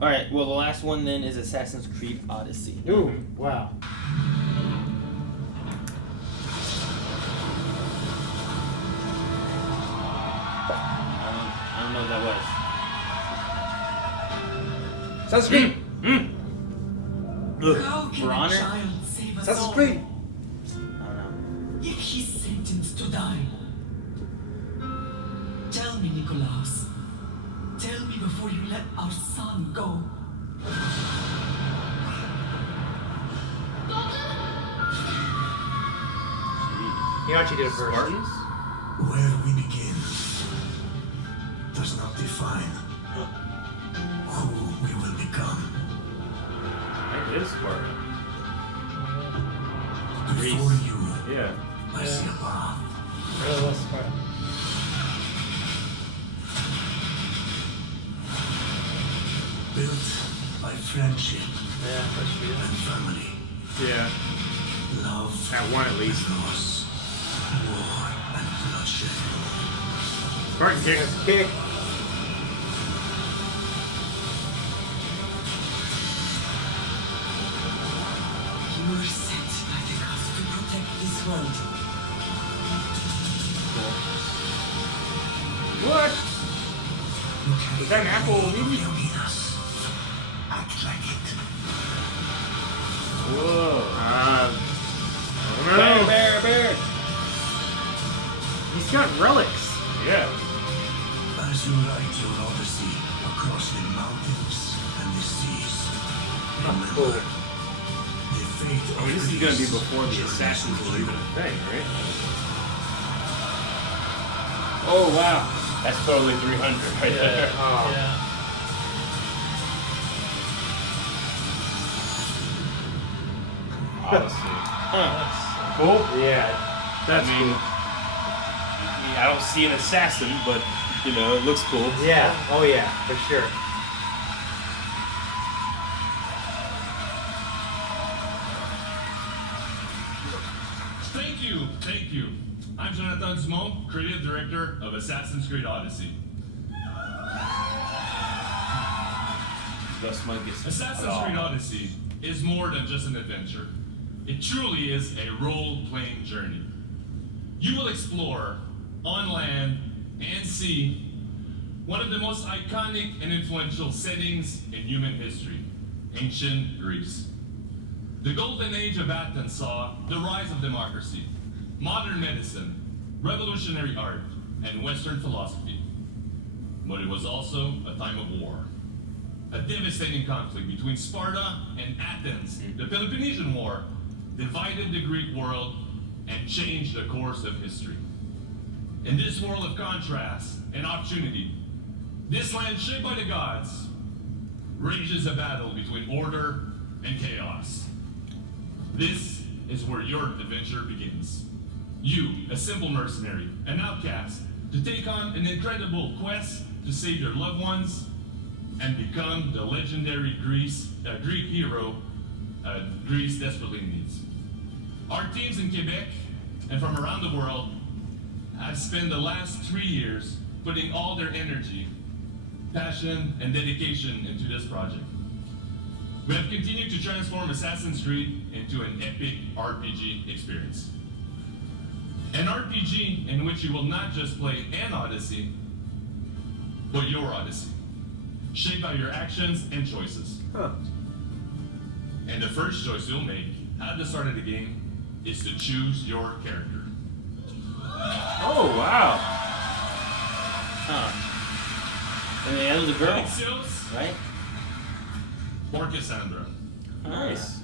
Alright, well, the last one then is Assassin's Creed Odyssey. Ooh, wow. I don't know what that was. Assassin's Creed! How can For a honor? child save us Assassin's all Creed! I don't know. if he's sentenced to die? Tell me, Nikolaos. Tell me before you let our son go. He actually did it first. Spartans? Where we begin does not define who we will become. It is Spartan. Before you, Yeah. I see a path. Really was Sparta. Built by friendship Yeah, that's true. and family. Yeah. Love At one at least. and loss. War and bloodshed. Spartan kick. Let's kick. You were sent by the gods to protect this world. What? You carry Is that an apple the name of maybe? Leonidas. Act like it. Whoa. I don't Bear, know. bear, bear! He's got relics. Yeah. As you write your Odyssey across the mountains and the seas, remember the fate I of mean, this is gonna be Greece before the journeys assassins with were you. even a thing, right? Oh, wow. That's totally 300 right there. Oh. Yeah. Odyssey. Huh. Cool. Yeah. That's I mean, I don't see an assassin, but you know, it looks cool. Yeah. Oh yeah, for sure. Thank you. I'm Jonathan Dumont, creative director of Assassin's Creed Odyssey. Thus, might get some Assassin's Creed Odyssey is more than just an adventure. It truly is a role-playing journey. You will explore, on land and sea, one of the most iconic and influential settings in human history, ancient Greece. The golden age of Athens saw the rise of democracy, modern medicine, revolutionary art, and Western philosophy. But it was also a time of war. A devastating conflict between Sparta and Athens, the Peloponnesian War, divided the Greek world and changed the course of history. In this world of contrast and opportunity, this land shaped by the gods, rages a battle between order and chaos. This is where your adventure begins. You, a simple mercenary, an outcast, to take on an incredible quest to save your loved ones and become the legendary Greek hero Greece desperately needs. Our teams in Quebec and from around the world have spent the last 3 years putting all their energy, passion, and dedication into this project. We have continued to transform Assassin's Creed into an epic RPG experience. An RPG in which you will not just play an Odyssey, but your Odyssey, shaped by your actions and choices. Huh. And the first choice you'll make at the start of the game is to choose your character. Oh wow! Huh. And the other's a girl, Alexios right? or Cassandra. Nice.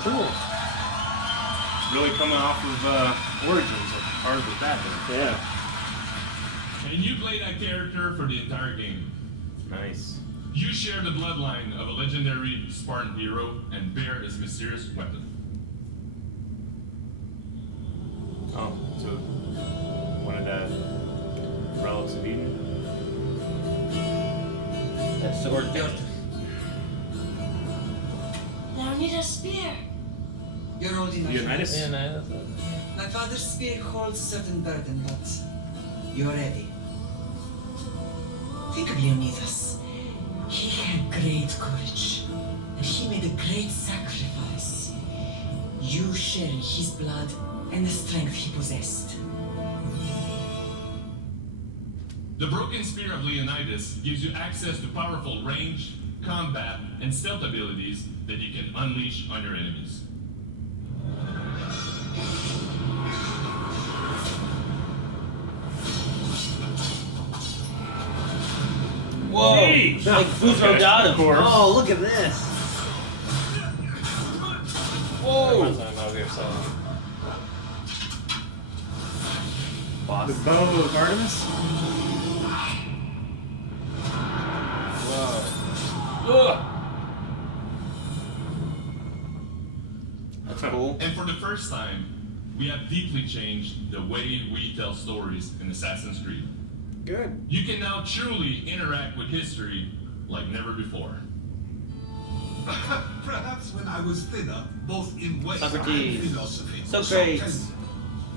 Cool. Really coming off of Origins, like hard with that. Though. Yeah. And you play that character for the entire game. Nice. You share the bloodline of a legendary Spartan hero and bear his mysterious weapon. Oh, so one of the relics of Eden. That sword thing. Now need a spear. You're old enough. Leonidas? Yeah, no, that's it. My father's spear holds a certain burden, but you're ready. Think of Leonidas. He had great courage, and he made a great sacrifice. You share his blood and the strength he possessed. The Broken Spear of Leonidas gives you access to powerful range, combat, and stealth abilities that you can unleash on your enemies. Whoa! Jeez. Like Fusro Okay, got of him. course. Oh, look at this. Whoa! The bow of Artemis? Ugh. That's cool. And for the first time, we have deeply changed the way we tell stories in Assassin's Creed. Good. You can now truly interact with history like never before. Perhaps when I was thinner, both in weight and Socrates. philosophy. Socrates.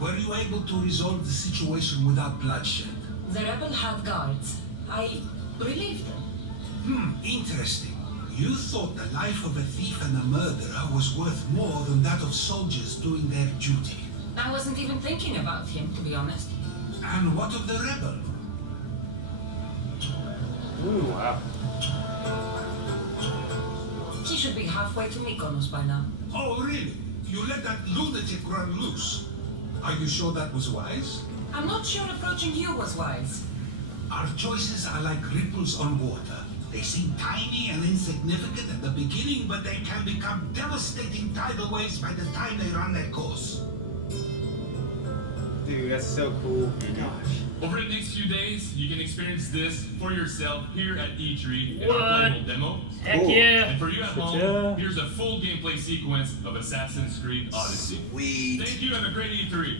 Were you able to resolve the situation without bloodshed? The rebel had guards. I relieved them. Interesting. You thought the life of a thief and a murderer was worth more than that of soldiers doing their duty. I wasn't even thinking about him, to be honest. And what of the rebel? Ooh, wow. He should be halfway to Mykonos by now. Oh, really? You let that lunatic run loose? Are you sure that was wise? I'm not sure approaching you was wise. Our choices are like ripples on water. They seem tiny and insignificant at the beginning, but they can become devastating tidal waves by the time they run their course. Dude, that's so cool. Gosh. Over the next few days, you can experience this for yourself here at E3 in What? our playable demo. Heck Cool. yeah! And for you at home, Yeah. here's a full gameplay sequence of Assassin's Creed Odyssey. Sweet. Thank you and a great E E3.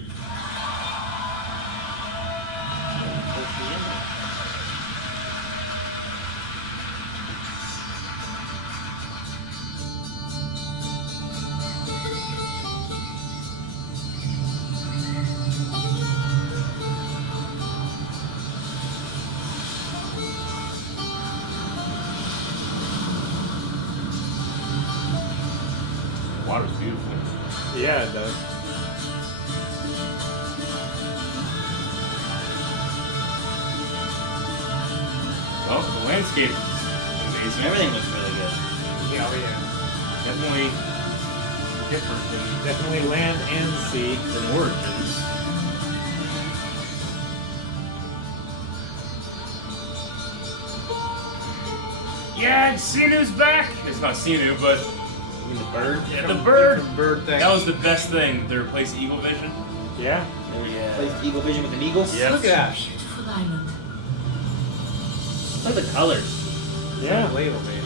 The water's beautiful. Yeah, it does. Well, the landscape is amazing. Everything looks really good. Yeah, oh yeah. Definitely different than Definitely land and sea. than Origins. Yeah, Sinu's back! It's not Sinu, but I mean the bird. yeah, the bird! Bird thing. That was the best thing. They replaced Eagle Vision. Yeah. Yeah. Replaced Eagle Vision with an eagle. Yep. Look at that. Beautiful island. Look at the colors. Yeah. Unbelievable, man.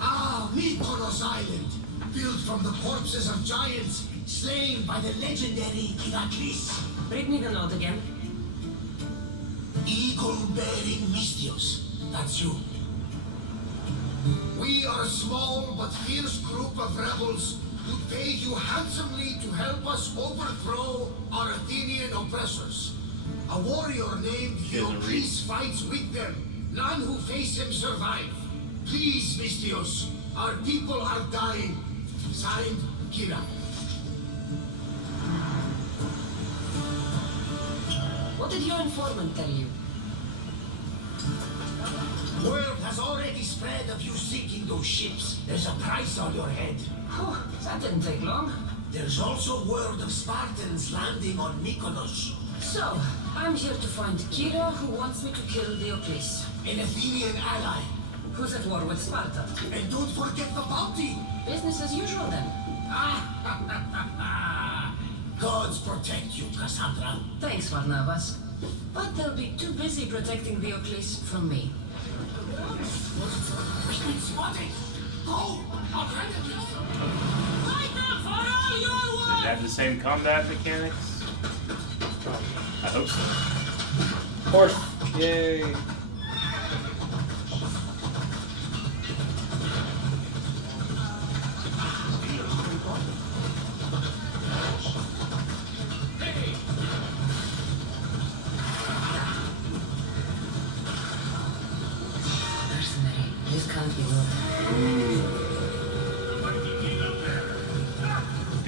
Ah, Mykonos Island, built from the corpses of giants slain by the legendary Iraklis. Read me the note again. Eagle-bearing Mystios. That's you. We are a small but fierce group of rebels who pay you handsomely to help us overthrow our Athenian oppressors. A warrior named Theocles fights with them. None who face him survive. Please, Mystios, our people are dying. Signed, Kira. What did your informant tell you? Word has already spread of you sinking those ships. There's a price on your head. Whew, that didn't take long. There's also word of Spartans landing on Mykonos. So, I'm here to find Kira, who wants me to kill Diocles. An Athenian ally. Who's at war with Sparta? And don't forget the bounty. Business as usual then. Gods protect you, Cassandra. Thanks, Barnabas. But they'll be too busy protecting Diocles from me. We've been spotted. Go! Alternative. Did it have the same combat mechanics? I hope so. Horse. Yay.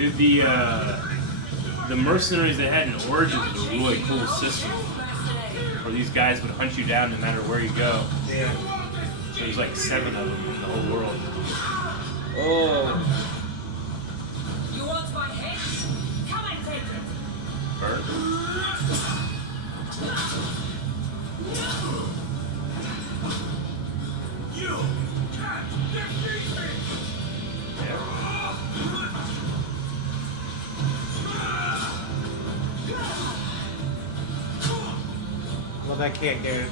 Dude, the mercenaries they had in Origins was a really cool system. Where these guys would hunt you down no matter where you go. Yeah. There's like 7 of them in the whole world. Oh. You want my head? Come and take it. Bird? You can't defeat me! Well, that can't get it.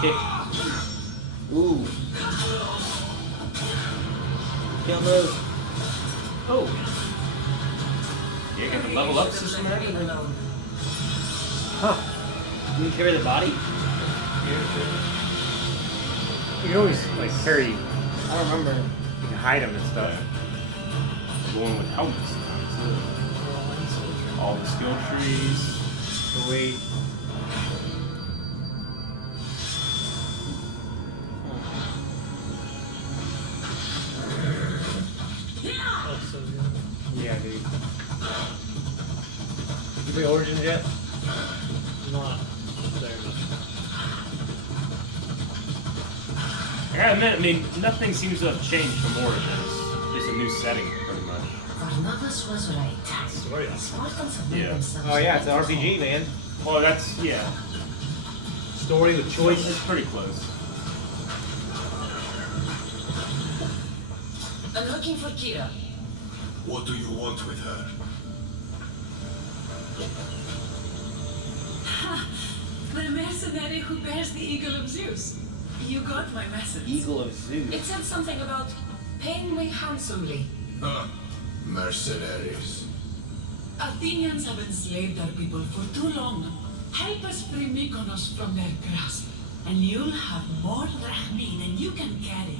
Kick. Ooh. Kill those. Oh. You got the level up system there? Huh. You can carry the body? You can always like carry. I don't remember. You can hide them and stuff. Going with helmets now, too. All the skill trees. Sweet. Yeah, dude. You play Origins yet? Not there. I gotta admit, I mean, nothing seems to have changed from Origins. Just a new setting, pretty much. Barnabas was right. Story. Spartans have Yeah. made themselves Oh yeah, it's an RPG, man. Well, that's, yeah. Story with choice. It's pretty close. I'm looking for Kira. What do you want with her? The mercenary who bears the eagle of Zeus. You got my message. Eagle of Zeus. It said something about paying me handsomely. Mercenaries. Athenians have enslaved our people for too long. Help us free Mykonos from their grasp, and you'll have more drachmi than you can carry.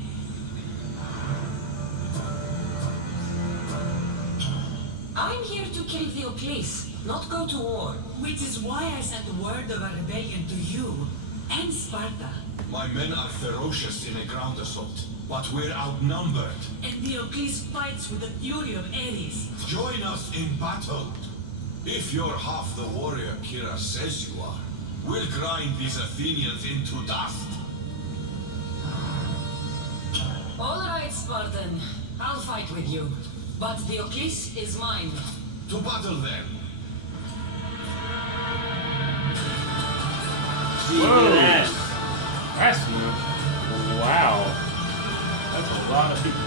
I'm here to kill Theocles, not go to war. Which is why I sent word of a rebellion to you and Sparta. My men are ferocious in a ground assault, but we're outnumbered. And Theocles fights with the fury of Ares. Join us in battle. If you're half the warrior Kira says you are, we'll grind these Athenians into dust. All right, Spartan. I'll fight with you. But Theocles is mine. To battle then. Gee, look at that. That's new. Wow. That's a lot of people.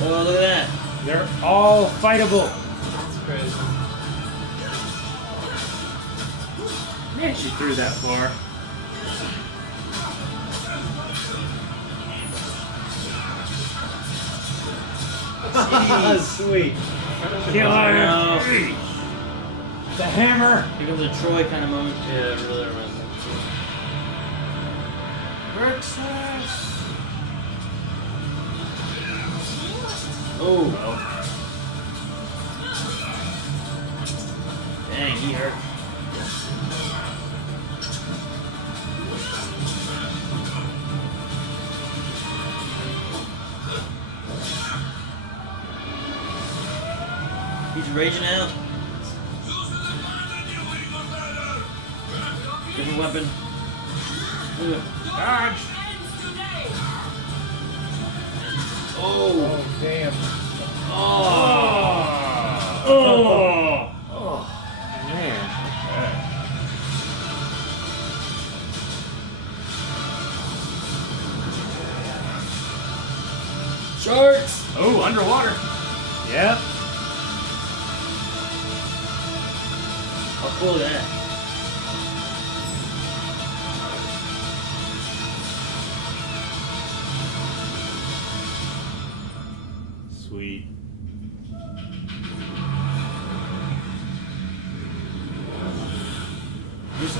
Oh, look at that. They're all fightable. That's crazy. Man, she threw that far. Sweet. Killer. No. The hammer. Here comes a Troy kind of moment. Yeah, it really reminds me. Oh. Dang, he hurt. He's raging out. Different weapon. Ugh. Dodge. Oh. Oh, damn. Oh. Oh. Man. Sharks. Oh, underwater. Yep. How cool is that? Sweet. There's a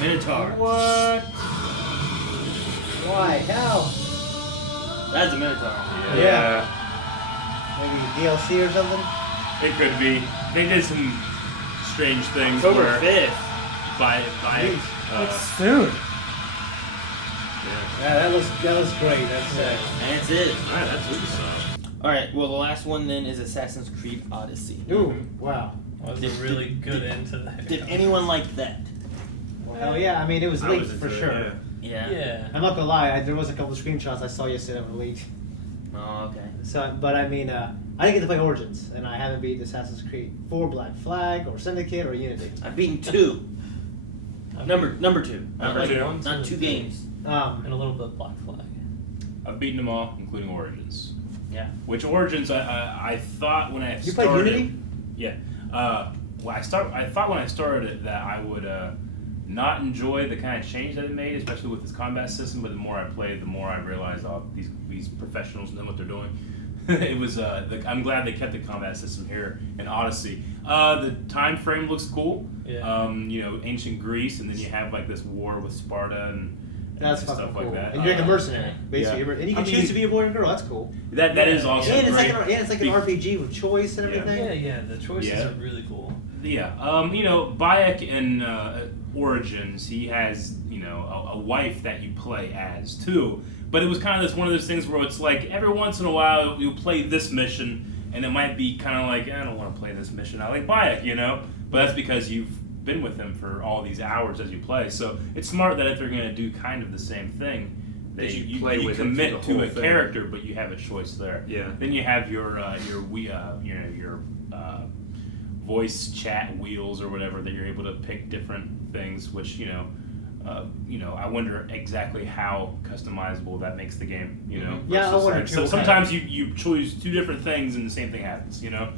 Minotaur. What? Why? How? That's a Minotaur. Yeah. Maybe DLC or something? It could be. They did some strange things October where 5th. by It's soon. Yeah, that looks great. That's And that's it. Alright, that's Ubisoft. Alright, well, the last one then is Assassin's Creed Odyssey. ooh, wow. I was a really good into that. Did anyone like that? Well, hell yeah. I mean, it was I leaked was for into it, sure. yeah. Yeah. Yeah. I'm not gonna lie. There was a couple of screenshots I saw yesterday that were leaked. Oh, okay. So, but I mean, I didn't get to play Origins, and I haven't beat Assassin's Creed 4 Black Flag or Syndicate or Unity. I've beaten 2. Number 2. Not, Number like, 2. not 2 games. And a little bit of Black Flag. I've beaten them all, including Origins. Yeah. Which Origins I thought when I You started. played Unity? Yeah. Well, I thought when I started it that I would not enjoy the kind of change that it made, especially with this combat system. But the more I played, the more I realized, oh, these professionals know what they're doing. It was. I'm glad they kept the combat system here in Odyssey. The time frame looks cool. Yeah. Ancient Greece, and then you have like this war with Sparta and That's and fucking stuff cool. like that. And you're like a mercenary, basically. yeah. And you can I choose mean- to be a boy or girl. That's cool. That is also And it's great. like an RPG with choice and Yeah. everything. Yeah, the choices Yeah. are really cool. Yeah, Bayek in Origins, he has, a wife that you play as too. But it was kind of one of those things where it's like every once in a while you play this mission, and it might be kind of like, I don't want to play this mission. I like Bayek, But that's because you've been with him for all these hours as you play. So it's smart that if they're going to do kind of the same thing, That that you play with him commit through the to whole a thing. character, but you have a choice there. Yeah. Then you have your voice chat wheels or whatever that you're able to pick different things, which I wonder exactly how customizable that makes the game. Yeah, I versus, wonder like, too. so sometimes you choose 2 different things and the same thing happens. Yeah,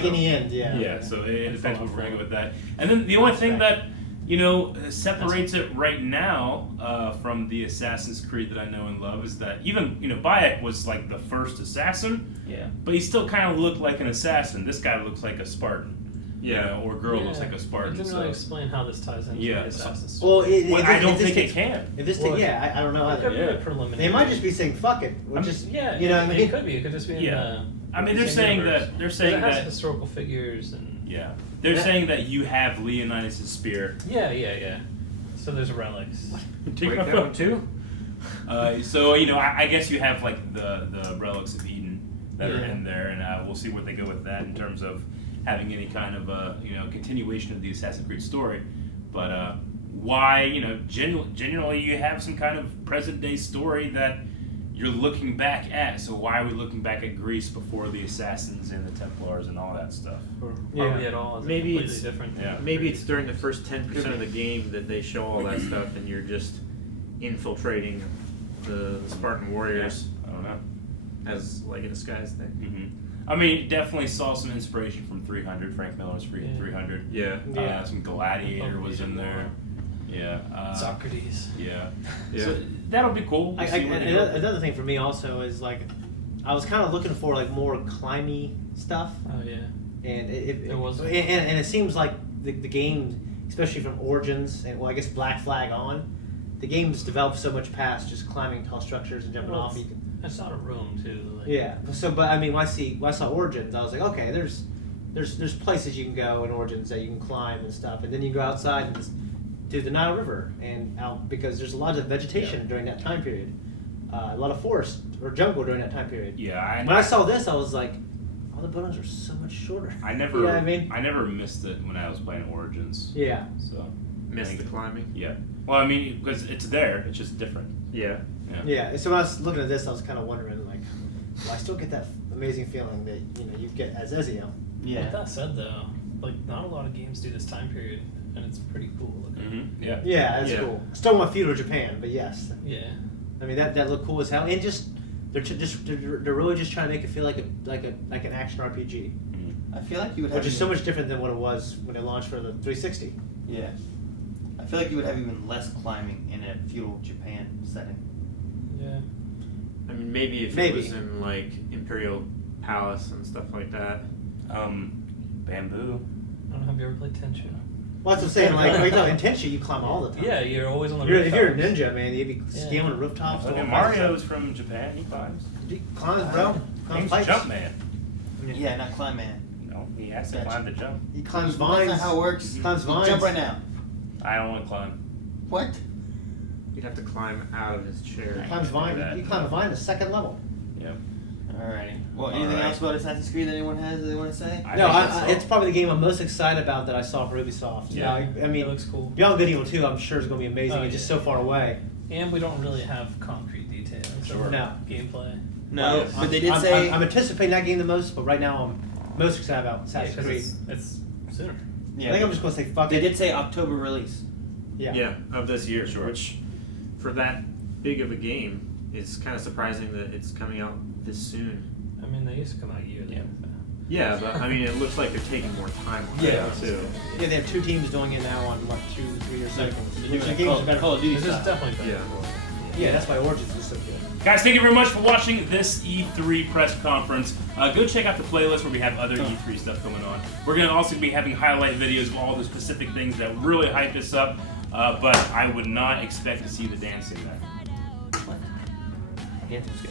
So- in the end, yeah. Yeah, so it depends Fallout what we're 4. going with that. And then the only thing that separates it right now from the Assassin's Creed that I know and love is that even Bayek was like the first assassin, Yeah. but he still kind of looked like an assassin. This guy looks like a Spartan. Yeah. Or girl looks like a It Spartan. didn't So. really explain how this ties into Yeah, the Assassin's Well, Well, I don't think it can. If this Well, thing, yeah, I don't know It could either. be Yeah. a preliminary. They might just be saying fuck it. We're I'm- just, Yeah, you know what I mean? It could be. It could just be in Yeah. the. I mean, they're same saying universe. that they're 'Cause saying it has that historical figures and. yeah, they're That- saying that you have Leonidas' spear. Yeah. So there's relics. Wait, that one too? So I guess you have like the relics of Eden that are Yeah. in there, and we'll see where they go with that in terms of having any kind of continuation of the Assassin's Creed story. But why genuinely you have some kind of present day story that you're looking back at. So why are we looking back at Greece before the Assassins and the Templars and all that stuff? Hardly at all. It's Maybe completely it's- different. Yeah. Maybe it's during the first 10% of the game that they show all that stuff, and you're just infiltrating the Spartan warriors I don't know. as like a disguise thing. I mean, definitely saw some inspiration from 300. Frank Miller's Yeah. 300. Yeah. Yeah. Some Gladiator was in there. Yeah. Socrates. Yeah. Yeah. So that'll be cool. We'll see where they go. Another thing for me also is like, I was kind of looking for like more climby stuff, Oh yeah. and There wasn't. and it seems like the game, especially from Origins and I guess Black Flag on, the game's developed so much past just climbing tall structures and jumping Well, off. You can, It's not a room too. Like, yeah. So, but I mean, when I saw Origins, I was like, okay, there's places you can go in Origins that you can climb and stuff, and then you go outside and just do the Nile River and out because there's a lot of vegetation during that time period, a lot of forest or jungle during that time period. Yeah. When I saw this, I was like, all the buildings are so much shorter. I never. You know what I mean? I never missed it when I was playing Origins. Yeah. So. Missed I the think- climbing. Yeah. Well, I mean, because it's there. It's just different. Yeah. Yeah. So when I was looking at this, I was kind of wondering, like, well, I still get that amazing feeling that you get as Ezio. With that said, though, like not a lot of games do this time period, and it's pretty cool looking. Yeah. Yeah, that's Yeah. cool. Still want feudal Japan, but yes, Yeah. I mean that looked cool as hell, and they're really just trying to make it feel like an action RPG, I feel like you would have which is so even- much different than what it was when it launched for the 360. Yeah. I feel like you would have even less climbing in a feudal Japan setting. Yeah. I mean, maybe if Maybe. it was in like Imperial Palace and stuff like that. Bamboo. I don't know. Have you ever played Tenchu? Well, that's what I'm saying. Like, when you talk intention, you climb all the time. Yeah, you're always on the. If you're a rooftops. ninja, man, you'd be scaling rooftops. Look all at kinds of Mario's from Japan. He climbs. stuff. He climbs, bro. Climbs He's pipes. Jumpman. Yeah, not climb man. No, he has to Gotcha. climb the jump. He climbs That's vines. not how it works. Climbs You vines. jump right now. I don't want to climb. What? He'd have to climb out of his chair. You climb vine. You climb a vine to second level. Yep. Alrighty. Well, anything else about Assassin's Creed that anyone has that they want to say? It's probably the game I'm most excited about that I saw for Ubisoft. Yeah. I mean, It looks cool. Beyond Good Evil 2, I'm sure is going to be amazing. Oh, It's just yeah. so far away. And we don't really have concrete details. Sure. No. Gameplay. No, I'm- but they did I'm, say. I'm anticipating that game the most, but right now I'm most excited about Assassin's Yeah, 'cause Creed. it's sooner. I think I'm just going to say fuck They it. did say October release. Yeah. Of this year, Sure. which for that big of a game, it's kind of surprising that it's coming out this soon. I mean, they used to come out yearly. Yeah. Yeah, but I mean, it looks like they're taking more time on Yeah. it too. Yeah, they have 2 teams doing it now on, 2-3 year cycles. They're Which doing the games Call, are better. Call of Duty This is style. definitely better. Yeah. Yeah, that's why Origins is so good. Guys, thank you very much for watching this E3 press conference. Go check out the playlist where we have other E3 stuff going on. We're going to also be having highlight videos of all the specific things that really hype us up, but I would not expect to see the dancing there. What? Dancing's good.